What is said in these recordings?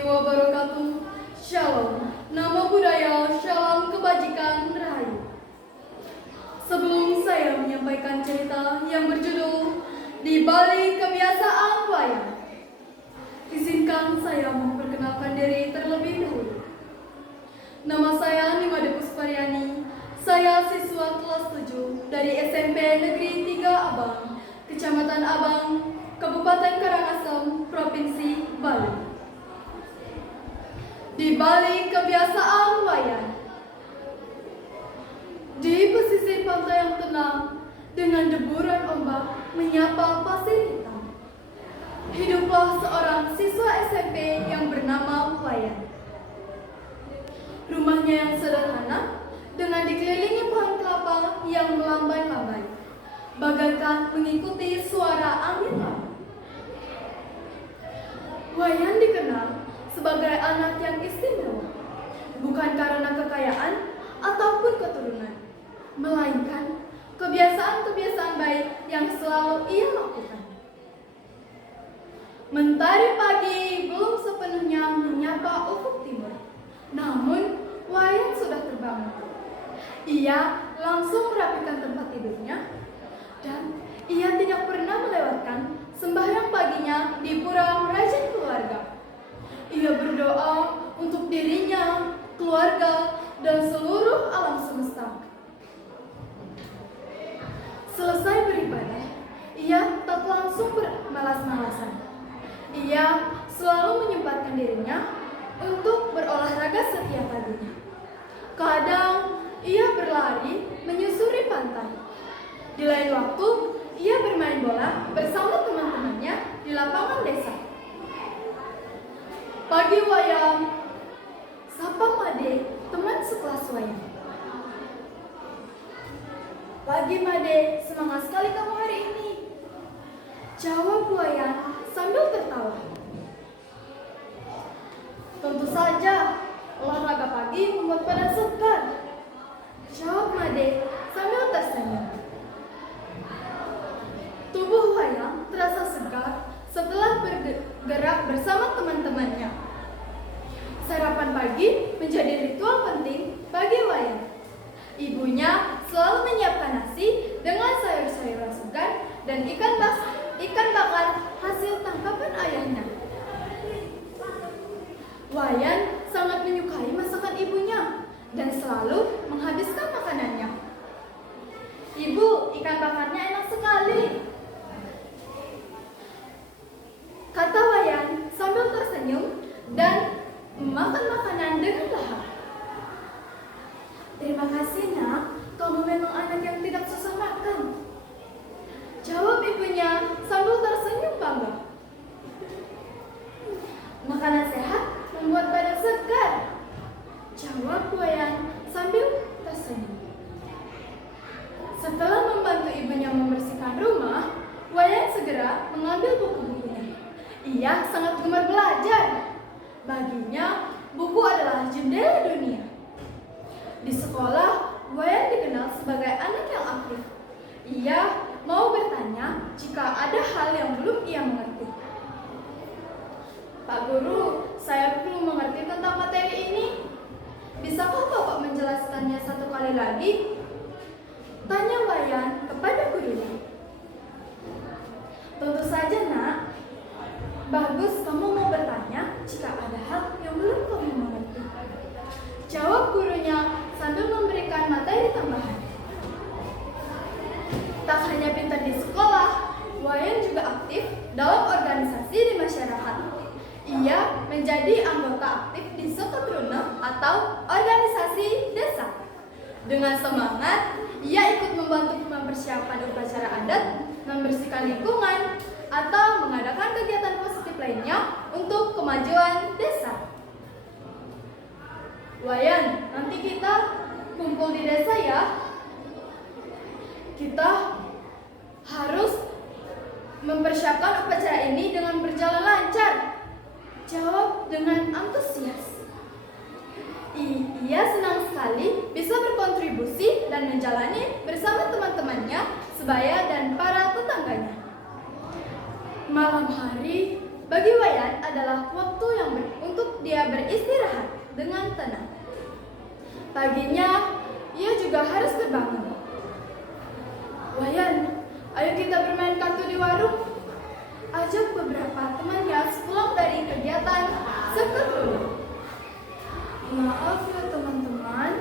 warahmatullahi wabarakatuh. Shalom, nama budaya, shalom kebajikan, rahayu. Sebelum saya menyampaikan cerita yang berjudul Di Balik Kebiasaan Wayang, izinkan saya memperkenalkan diri terlebih dahulu. Nama saya Nimade Pusparyani. Saya siswa kelas 7 dari SMP Negeri 3 Abang, Kecamatan Abang, Kabupaten Karangasem, Provinsi Bali. Di balik kebiasaan wayang, di pesisir pantai yang tenang, dengan deburan ombak menyapa pasir hitam, hiduplah seorang siswa SMP yang bernama Wayan. Rumahnya yang sederhana, dengan dikelilingi pohon kelapa yang melambai-lambai, bagaikan mengikuti suara angin laut. Wayan dikenal sebagai anak yang istimewa, bukan karena kekayaan ataupun keturunan, melainkan kebiasaan-kebiasaan baik yang selalu ia lakukan. Mentari pagi belum sepenuhnya menyapa ufuk timur, namun Wayan sudah terbangun. Ia langsung merapikan tempat tidurnya, dan ia tidak pernah melewatkan sembahyang paginya di pura Raja Keluarga. Ia berdoa untuk dirinya, keluarga, dan seluruh alam semesta. Selesai beribadah, ia tak langsung bermalas-malasan. Ia selalu menyempatkan dirinya untuk berolahraga setiap paginya. Kadang ia berlari menyusuri pantai. Di lain waktu, ia bermain bola bersama teman-temannya di lapangan desa. Pagi Wayang, sapa Made, teman sekelas Wayang. Pagi Made, semangat sekali kamu hari ini, jawab Wayang sambil tertawa. Tentu saja, olahraga pagi membuat badan segar, jawab Made sambil tersenyum. Tubuh Wayang terasa segar setelah bergerak bersama teman-temannya. Sarapan pagi menjadi ritual penting bagi Wayang. Ibunya selalu menyiapkan nasi dengan sayur-sayuran segar dan ikan bakar hasil tangkapan ayahnya. Wayan sangat menyukai masakan ibunya dan selalu menghabiskan makanannya. Ibu, ikan bakarnya enak sekali, kata Wayan sambil tersenyum dan memakan makanan dengan lahap. Terima kasih nak, kamu memang anak yang tidak susah makan, jawab ibunya sambil tersenyum bangga. Makanan sehat membuat badan segar, jawab Wayan sambil tersenyum. Setelah membantu ibunya membersihkan rumah, Wayan segera mengambil buku-bukunya. Ia sangat gemar belajar. Baginya, buku adalah jendela dunia. Di sekolah, Wayan dikenal sebagai anak yang aktif. Ia mau bertanya jika ada hal yang belum ia mengerti. Pak Guru, saya belum mengerti tentang materi ini. Bisakah Bapak menjelaskannya satu kali lagi? Tanya Wayan kepada gurunya. Tentu saja nak. Bagus kamu mau bertanya jika ada hal yang belum kamu mengerti, jawab gurunya sambil memberikan materi tambahan. Tak hanya pintar di sekolah, Wayan juga aktif dalam organisasi di masyarakat. Ia menjadi anggota aktif di Sokotruna atau organisasi desa. Dengan semangat, ia ikut membantu mempersiapkan upacara adat, membersihkan lingkungan, atau mengadakan kegiatan positif lainnya untuk kemajuan desa. Wayan, nanti kita kumpul di desa ya. Kita harus mempersiapkan upacara ini dengan berjalan lancar, jawab dengan antusias. Ia senang sekali bisa berkontribusi dan menjalani bersama teman-temannya, sebaya dan para tetangganya. Malam hari bagi Wayan adalah waktu yang untuk dia beristirahat dengan tenang. Paginya, ia juga harus terbangun. "Wayan, ayo kita bermain kartu di warung," ajak beberapa temannya sepulang dari kegiatan sektor dulu. "Maaf ya teman-teman,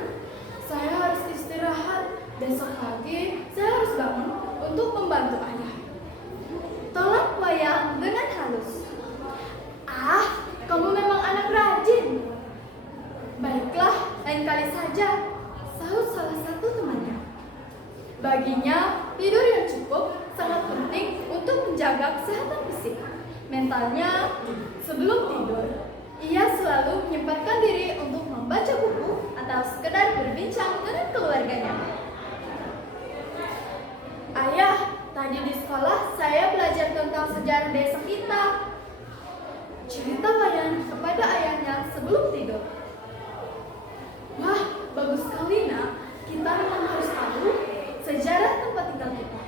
saya harus istirahat. Besok pagi saya harus bangun untuk membantu ayah," tolak Wayan dengan halus. "Ah, kamu memang anak rajin." "Baiklah, lain kali saja," sahut salah satu temannya. Baginya, tidur yang cukup sangat penting untuk menjaga kesehatan fisik, mentalnya. Sebelum tidur, ia selalu menyempatkan diri untuk membaca buku atau sekedar berbincang dengan keluarganya. "Ayah, tadi di sekolah saya belajar tentang sejarah desa kita," cerita Wayan kepada ayahnya sebelum tidur. "Wah, bagus sekali nak, kita memang harus tahu sejarah tempat tinggal kita,"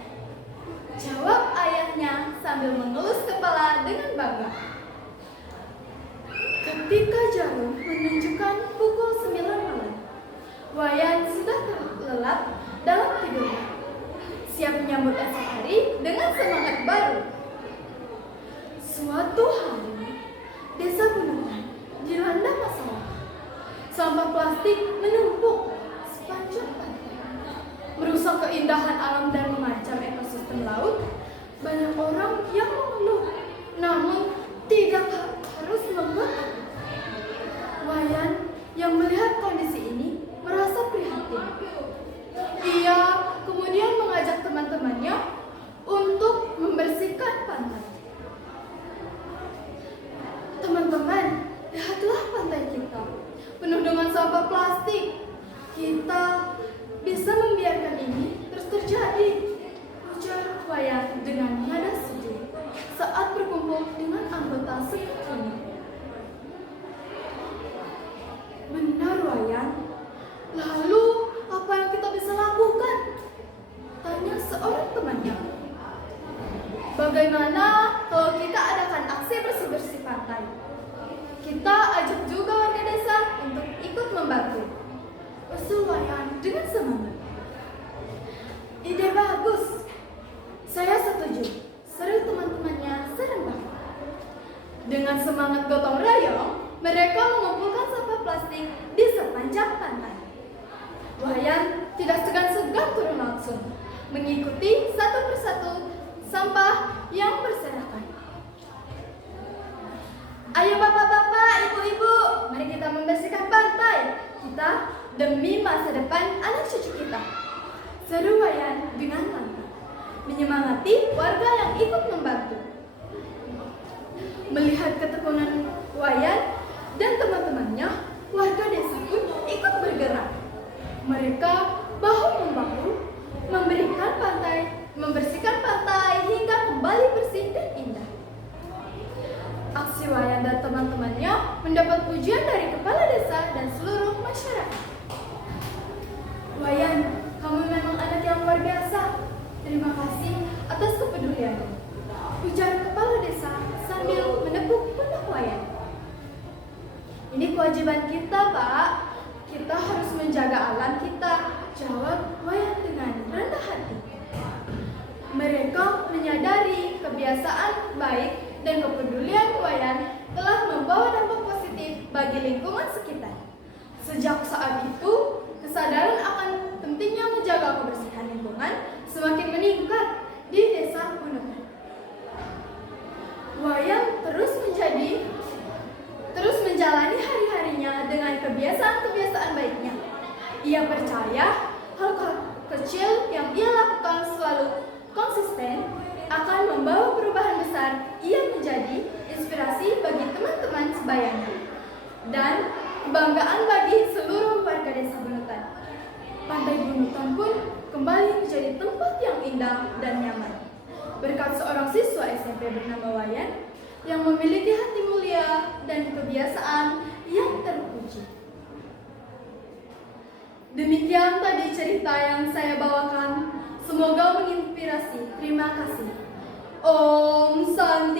jawab ayahnya sambil mengelus kepala dengan bangga. Ketika jarum menunjukkan pukul 9 malam, Wayan sudah terlelap dalam tidurnya, siap menyambut esok hari dengan semangat baru. Suatu hari, desa Gunungan dilanda masalah. Sampah plastik menumpuk sepanjang pantai, merusak keindahan alam dan mengancam ekosistem laut. Banyak orang yang mengeluh, namun tidak harus membuat apa. Wayan yang melihat kondisi ini merasa prihatin. Ia kemudian mengajak teman-temannya untuk membersihkan pantai. "Teman-teman, lihatlah pantai kita, penuh dengan sampah plastik. Kita bisa membiarkan ini terus terjadi," ujar Wayan dengan nada setuju saat berkumpul dengan anggota sekitarnya. "Benar Wayan, lalu apa yang kita bisa lakukan?" tanya seorang temannya. "Bagaimana kalau kita adakan aksi bersih-bersih pantai? Kita ajak juga warga desa untuk ikut membantu," usul Wayan dengan semangat. "Ide bagus, saya setuju," seru teman-temannya serentak. Dengan semangat gotong royong, mereka mengumpulkan sampah plastik di sepanjang pantai. Wayan tidak segan-segan turun langsung, mengikuti satu persatu sampah yang berserakan. "Ayo bapak-bapak, ibu-ibu, mari kita membersihkan pantai. Kita demi masa depan anak cucu kita," seru Wayan dengan lantang, menyemangati warga yang ikut membantu. Melihat ketekunan Wayan dan teman-temannya, warga desa pun ikut bergerak. Mereka bahu-membahu membersihkan pantai hingga kembali bersih dan indah. Aksi Wayan dan teman-temannya mendapat pujian dari kepala desa dan seluruh masyarakat. "Wayan, kamu memang anak yang luar biasa. Terima kasih atas kepedulianmu," ujar kepala desa sambil menepuk pundak Wayan. "Ini kewajiban kita, Pak. Kita harus menjaga alam kita," jawab Wayan dengan rendah hati. Mereka menyadari kebiasaan baik dan kepedulian Wayan telah membawa dampak positif bagi lingkungan sekitar. Sejak saat itu, kesadaran akan pentingnya menjaga kebersihan lingkungan semakin meningkat di desa Gunungan. Wayan terus menjalani hari-harinya dengan kebiasaan-kebiasaan baiknya. Ia percaya hal kecil yang ia lakukan selalu konsisten akan membawa perubahan besar. Ia menjadi inspirasi bagi teman-teman sebayanya dan kebanggaan bagi seluruh warga desa Bunutan. Pantai Bunutan pun kembali menjadi tempat yang indah dan nyaman berkat seorang siswa SMP bernama Wayan yang memiliki hati mulia dan kebiasaan yang terpuji. Demikian tadi cerita yang saya bawakan. Semoga menginspirasi. Terima kasih. Om Santi.